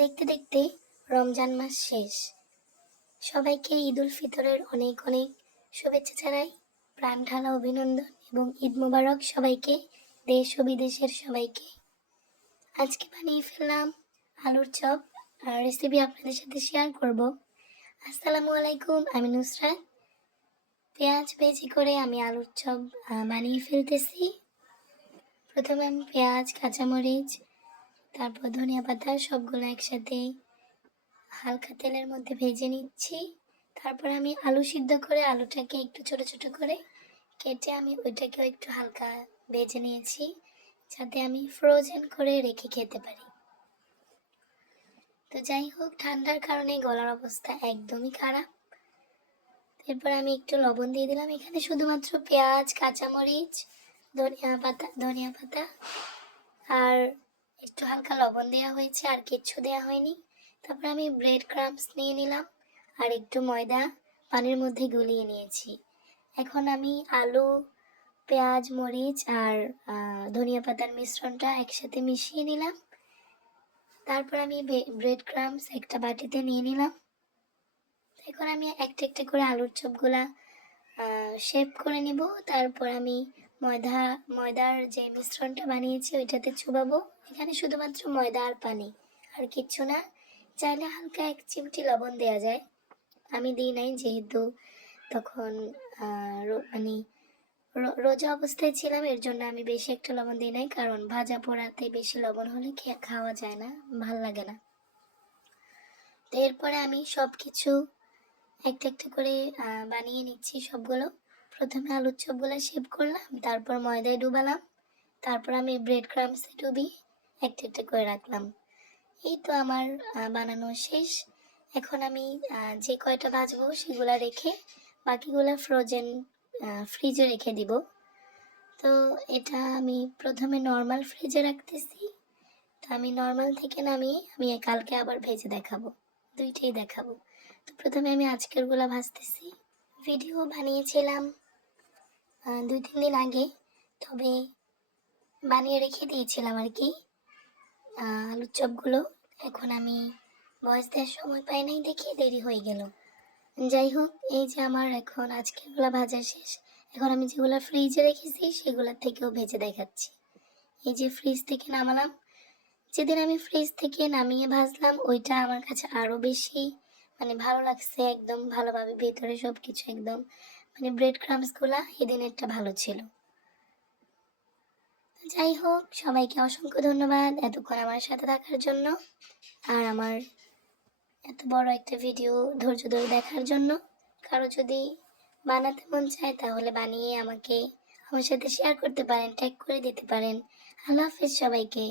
দেখতে দেখতে রমজান মাস শেষ। সবাইকে ঈদ উল ফিতরের অনেক অনেক শুভেচ্ছা জানাই। প্রাণ ঢালা অভিনন্দন এবং ঈদ মোবারক সবাইকে, দেশ ও বিদেশের সবাইকে। আজকে বানিয়ে ফেললাম আলুর চপ। আর রেসিপি আপনাদের সাথে শেয়ার করব। আসসালামু আলাইকুম, আমি নুসরাত। পেঁয়াজ বেজি করে আমি আলুর চপ বানিয়ে ফেলতেছি। প্রথমে আমি পেঁয়াজ, কাঁচামরিচ তারপর ধনিয়া পাতা সবগুলো একসাথে হালকা তেলের মধ্যে ভেজে নিচ্ছি। তারপর আমি আলু সিদ্ধ করে আলুটাকে একটু ছোট ছোট করে কেটে আমি ওইটাকেও একটু হালকা ভেজে নিয়েছি যাতে আমি ফ্রোজেন করে রেখে খেতে পারি। তো যাই হোক, ঠান্ডার কারণে গলার অবস্থা একদমই খারাপ। এরপর আমি একটু লবণ দিয়ে দিলাম। এখানে শুধুমাত্র পেঁয়াজ, কাঁচামরিচ, ধনিয়া পাতা ধনিয়া পাতা আর একটু হালকা লবণ দেওয়া হয়েছে, আর কিচ্ছু দেওয়া হয়নি। তারপর আমি ব্রেড ক্রাম্পস নিয়ে নিলাম, আর একটু ময়দা পানির মধ্যে গুলিয়ে নিয়েছি। এখন আমি আলু, পেঁয়াজ, মরিচ আর ধনিয়া পাতার মিশ্রণটা একসাথে মিশিয়ে নিলাম। তারপর আমি ব্রেড ক্রাম্পস একটা বাটিতে নিয়ে নিলাম। এখন আমি একটা একটা করে আলুর চপগুলা শেপ করে নিব। তারপর আমি ময়দা, ময়দার যে মিশ্রণটা বানিয়েছি ওইটাতে চুবাবো। এখানে শুধুমাত্র ময়দা আর পানি, আর কিচ্ছু না, চাইলে হালকা এক চিমটি লবণ দেওয়া যায়। আমি দিই নাই যেহেতু তখন মানে রোজা অবস্থায় ছিলাম, এর জন্য আমি বেশি একটা লবণ দিই নাই, কারণ ভাজা পোড়াতে বেশি লবণ হলে খাওয়া যায় না, ভালো লাগে না। তো এরপরে আমি সব কিছু একটা একটা করে বানিয়ে নিচ্ছি সবগুলো। প্রথমে আলুর চপগুলো শেপ করলাম, তারপর ময়দায় ডুবালাম, তারপর আমি ব্রেড ক্রামসে ডুবি একটা একটা করে রাখলাম। এই তো আমার বানানো শেষ। এখন আমি যে কয়টা ভাজবো সেগুলো রেখে বাকিগুলো ফ্রোজেন ফ্রিজে রেখে দিব। তো এটা আমি প্রথমে নর্মাল ফ্রিজে রাখতেছি। তো আমি নর্মাল থেকে নামিয়ে আমি কালকে আবার ভেজে দেখাবো, দুইটাই দেখাবো। তো প্রথমে আমি আজকেরগুলো ভাজতেছি। ভিডিও বানিয়েছিলাম। দুই, তিন দিন আগে, তবে বানিয়ে রেখে দিয়েছিলাম আর কি। আলুর চপগুলো এখন আমি বয়স দেওয়ার সময় পাই নাই দেখে দেরি হয়ে গেল। যাই হোক, এই যে আমার এখন আজকেরগুলো ভাজা শেষ। এখন আমি যেগুলো ফ্রিজে রেখেছি, সেগুলোর থেকেও ভেজে দেখাচ্ছি। এই যে ফ্রিজ থেকে নামালাম। যেদিন আমি ফ্রিজ থেকে নামিয়ে ভাজলাম, ওইটা আমার কাছে আরও বেশি মানে ভালো লাগছে, একদম ভালোভাবে ভেতরে সব কিছু একদম মানে ব্রেড ক্রামসগুলা এদিনেরটা ভালো ছিল। যাই হোক, সবাইকে অসংখ্য ধন্যবাদ এতক্ষণ আমার সাথে থাকার জন্য আর আমার এত বড় একটা ভিডিও ধৈর্য ধরে দেখার জন্য। কারও যদি বানাতে মন চায় তাহলে বানিয়ে আমাকে আমার সাথে শেয়ার করতে পারেন ট্যাগ করে দিতে পারেন। আল্লাহ হাফিজ সবাইকে।